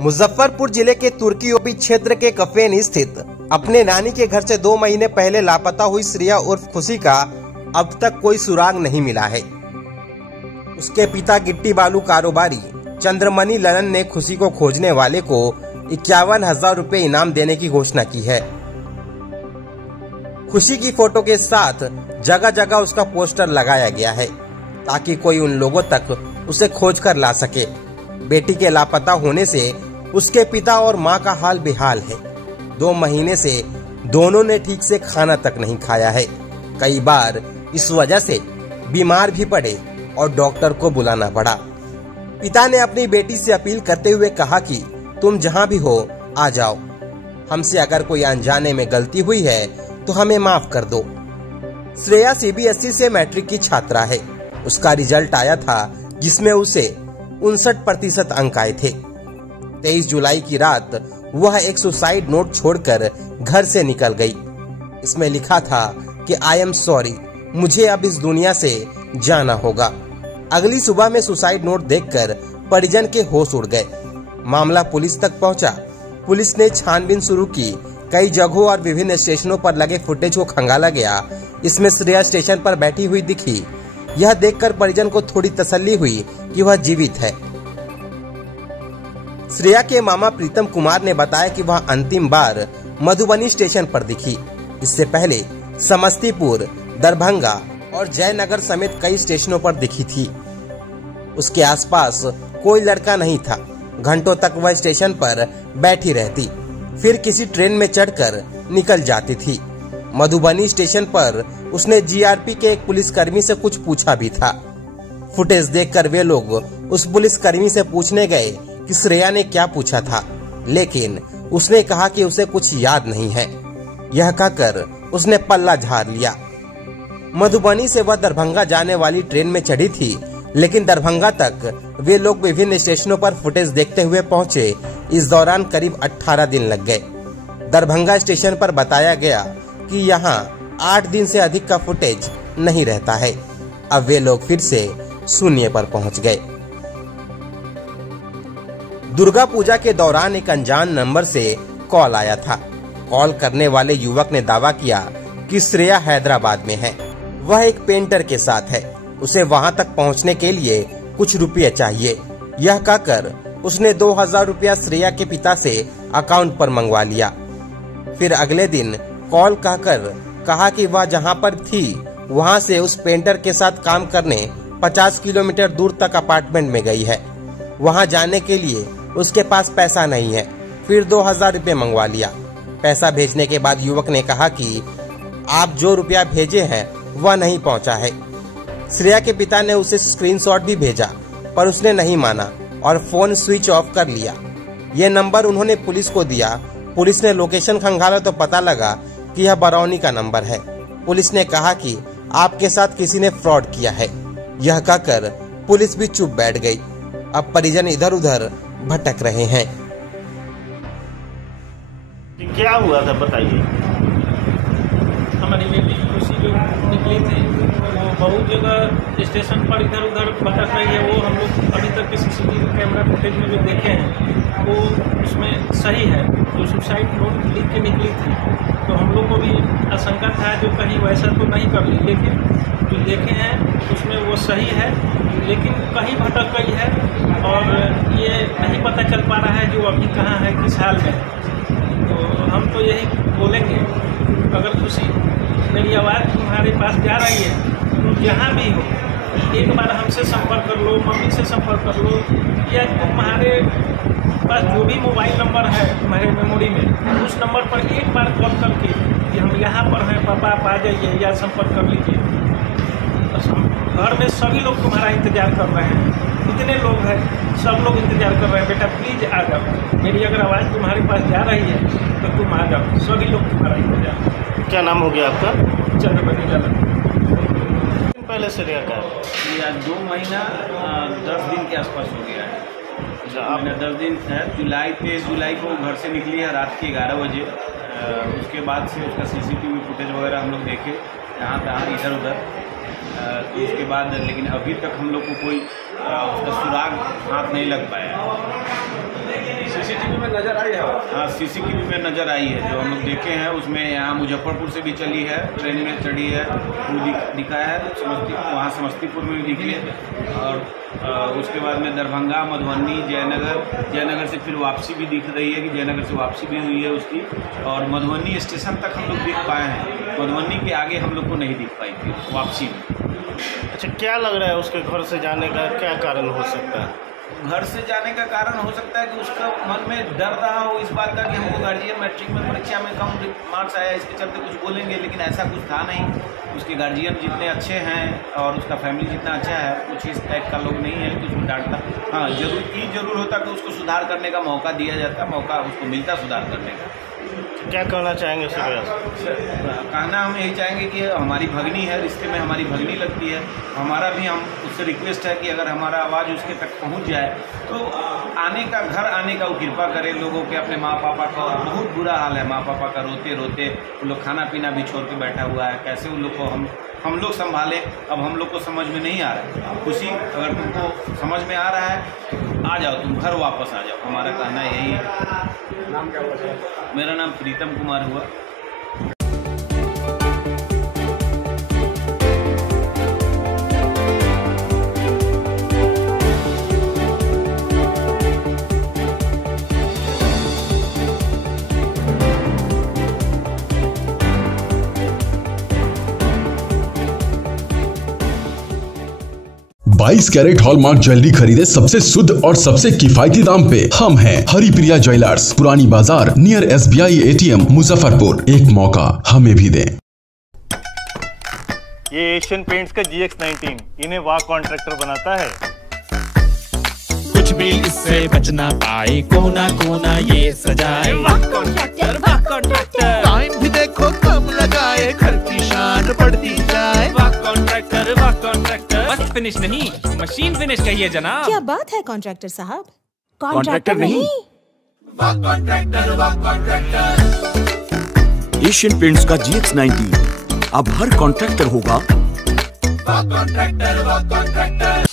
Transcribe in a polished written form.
मुजफ्फरपुर जिले के तुर्की ओपी क्षेत्र के कफेन स्थित अपने नानी के घर से 2 महीने पहले लापता हुई श्रेया उर्फ खुशी का अब तक कोई सुराग नहीं मिला है। उसके पिता गिट्टी बालू कारोबारी चंद्रमणि ललन ने खुशी को खोजने वाले को 51,000 रुपए इनाम देने की घोषणा की है। खुशी की फोटो के साथ जगह जगह उसका पोस्टर लगाया गया है ताकि कोई उन लोगों तक उसे खोज कर ला सके। बेटी के लापता होने से उसके पिता और मां का हाल बेहाल है। 2 महीने से दोनों ने ठीक से खाना तक नहीं खाया है। कई बार इस वजह से बीमार भी पड़े और डॉक्टर को बुलाना पड़ा। पिता ने अपनी बेटी से अपील करते हुए कहा कि तुम जहां भी हो आ जाओ। हमसे अगर कोई अनजाने में गलती हुई है तो हमें माफ कर दो। श्रेया CBSE से मैट्रिक की छात्रा है। उसका रिजल्ट आया था जिसमें उसे 59% अंक आए थे। 23 जुलाई की रात वह एक सुसाइड नोट छोड़कर घर से निकल गई। इसमें लिखा था कि आई एम सॉरी, मुझे अब इस दुनिया से जाना होगा। अगली सुबह में सुसाइड नोट देखकर परिजन के होश उड़ गए। मामला पुलिस तक पहुंचा। पुलिस ने छानबीन शुरू की। कई जगहों और विभिन्न स्टेशनों पर लगे फुटेज को खंगाला गया। इसमें श्रेया स्टेशन पर बैठी हुई दिखी। यह देखकर परिजन को थोड़ी तसल्ली हुई कि वह जीवित है। श्रेया के मामा प्रीतम कुमार ने बताया कि वह अंतिम बार मधुबनी स्टेशन पर दिखी। इससे पहले समस्तीपुर, दरभंगा और जयनगर समेत कई स्टेशनों पर दिखी थी। उसके आसपास कोई लड़का नहीं था। घंटों तक वह स्टेशन पर बैठी रहती, फिर किसी ट्रेन में चढ़कर निकल जाती थी। मधुबनी स्टेशन पर उसने GRP के एक पुलिसकर्मी से कुछ पूछा भी था। फुटेज देखकर वे लोग उस पुलिसकर्मी से पूछने गए कि श्रेया ने क्या पूछा था, लेकिन उसने कहा कि उसे कुछ याद नहीं है। यह कहकर उसने पल्ला झाड़ लिया। मधुबनी से वह दरभंगा जाने वाली ट्रेन में चढ़ी थी, लेकिन दरभंगा तक वे लोग विभिन्न स्टेशनों पर फुटेज देखते हुए पहुंचे। इस दौरान करीब 18 दिन लग गए। दरभंगा स्टेशन पर बताया गया कि यहाँ 8 दिन से अधिक का फुटेज नहीं रहता है। अब वे लोग फिर से शून्य पर पहुंच गए। दुर्गा पूजा के दौरान एक अनजान नंबर से कॉल आया था। कॉल करने वाले युवक ने दावा किया कि श्रेया हैदराबाद में है। वह एक पेंटर के साथ है। उसे वहां तक पहुंचने के लिए कुछ रुपये चाहिए। यह कहकर उसने 2,000 रुपया श्रेया के पिता से अकाउंट पर मंगवा लिया। फिर अगले दिन कॉल कहकर कहा कि वह जहां पर थी वहां से उस पेंटर के साथ काम करने 50 किलोमीटर दूर तक अपार्टमेंट में गई है। वहां जाने के लिए उसके पास पैसा नहीं है। फिर 2,000 रुपये मंगवा लिया। पैसा भेजने के बाद युवक ने कहा कि आप जो रुपया भेजे हैं वह नहीं पहुंचा है। श्रेया के पिता ने उसे स्क्रीनशॉट भी भेजा, पर उसने नहीं माना और फोन स्विच ऑफ कर लिया। ये नंबर उन्होंने पुलिस को दिया। पुलिस ने लोकेशन खंगाला तो पता लगा कि यह बरौनी का नंबर है। पुलिस ने कहा कि आपके साथ किसी ने फ्रॉड किया है। यह कहकर पुलिस भी चुप बैठ गई। अब परिजन इधर उधर भटक रहे हैं। क्या हुआ था बताइए। हमारी बेटी खुशी निकली थी, वो बहुत जगह स्टेशन पर इधर उधर भटक रही है। वो हम लोग अभी तक के CCTV कैमरा फुटेज में जो देखे हैं वो उसमें सही है। जो सुसाइड नोट लिख के निकली थी तो हम लोग को भी आशंका था जो कहीं वैसा तो नहीं कर ली, लेकिन जो देखे हैं उसमें वो सही है, लेकिन कहीं भटक गई है और ये नहीं पता चल पा रहा है जो अभी कहाँ है, किस हाल में। तो हम तो यही बोलेंगे, अगर खुशी मेरी आवाज़ तुम्हारे पास जा रही है, तुम जहाँ भी हो एक बार हमसे संपर्क कर लो, मम्मी से संपर्क कर लो, या तुम्हारे पास जो भी मोबाइल नंबर है तुम्हारे मेमोरी में, उस नंबर पर एक बार कॉल करके कि हम यहाँ पर हैं, पापा आप आ जाइए, या संपर्क कर लीजिए। घर में सभी लोग तुम्हारा इंतजार कर रहे हैं। इतने लोग हैं, सब लोग इंतजार कर रहे हैं। बेटा प्लीज आ जाओ। मेरी अगर आवाज़ तुम्हारे पास जा रही है तो तुम आ जाओ। सभी लोग तुम्हारा इंतजार। क्या नाम हो गया आपका? चंद्रमणि ललन। पहले श्रेया का ये 2 महीना 10 दिन के आसपास हो गया है। आपने 10 दिन है। 23 जुलाई को घर से निकली है रात के 11 बजे। उसके बाद से उसका CCTV फुटेज वगैरह हम लोग देखे, यहाँ पे इधर उधर। तो उसके बाद लेकिन अभी तक हम लोग को कोई उसका सुराग हाथ नहीं लग पाया। सीसीटीवी में नजर आई है। हाँ, सीसीटीवी में नज़र आई है, जो हम लोग देखे हैं उसमें यहाँ मुजफ्फरपुर से भी चली है, ट्रेन में चढ़ी है, वो दिखा है, वहाँ समस्तीपुर में भी दिखी है, और उसके बाद में दरभंगा, मधुबनी, जयनगर से फिर वापसी भी दिख रही है कि जयनगर से वापसी भी हुई है उसकी, और मधुबनी स्टेशन तक हम लोग देख पाए हैं, मधुबनी के आगे हम लोग को नहीं दिख पाई थी वापसी में। अच्छा, क्या लग रहा है उसके घर से जाने का क्या कारण हो सकता है? घर से जाने का कारण हो सकता है कि उसका मन में डर रहा हो इस बात का कि हमको गार्जियन मैट्रिक में परीक्षा में कम मार्क्स आया, इसके चलते कुछ बोलेंगे, लेकिन ऐसा कुछ था नहीं। उसके गार्जियन जितने अच्छे हैं और उसका फैमिली जितना अच्छा है, कुछ इस टाइप का लोग नहीं है कि उसको डांटता। हाँ, जरूर होता कि उसको सुधार करने का मौका दिया जाता, मौका उसको मिलता सुधार करने का। क्या कहना चाहेंगे सर? कहना हम यही चाहेंगे कि हमारी भगनी है, रिश्ते में हमारी भगनी लगती है, हमारा भी हम उससे रिक्वेस्ट है कि अगर हमारा आवाज़ उसके तक पहुंच जाए तो घर आने का वो कृपा करे लोगों के। अपने माँ पापा का बहुत बुरा हाल है, माँ पापा का रोते रोते वो लोग खाना पीना भी छोड़ के बैठा हुआ है, कैसे उन लोग को हम लोग संभालें। अब हम लोग को समझ में नहीं आ रहा है। खुशी, अगर तुमको समझ में आ रहा है तो आ जाओ, तुम घर वापस आ जाओ, हमारा कहना यही है। नाम क्या हुआ? मेरा नाम प्रीतम कुमार हुआ। बाईस कैरेट हॉलमार्क ज्वेलरी खरीदे सबसे शुद्ध और सबसे किफायती दाम पे। हम हैं हरिप्रिया ज्वेलर्स, पुरानी बाजार, नियर SBI ATM, मुजफ्फरपुर। एक मौका हमें भी दें। ये एशियन पेंट्स का GX19 इन्हें वाह कॉन्ट्रैक्टर बनाता है। कुछ भी इससे बचना पाए, कोना कोना ये सजाए। वाह कॉन्ट्रैक्टर, वाह कॉन्ट्रैक्टर। टाइम भी देखो कम लगाए, घर की शान बढ़ती जाए। वाह कॉन्ट्रैक्टर, वाह कॉन्ट्रैक्टर। बस फिनिश नहीं, मशीन फिनिश कहिए जनाब। क्या बात है कॉन्ट्रैक्टर साहब? कॉन्ट्रैक्टर नहीं, वाह कॉन्ट्रैक्टर, वाह कॉन्ट्रैक्टर। एशियन पेंट्स का GX19 अब हर कॉन्ट्रैक्टर होगा वाह कॉन्ट्रैक्टर, वाह कॉन्ट्रैक्टर।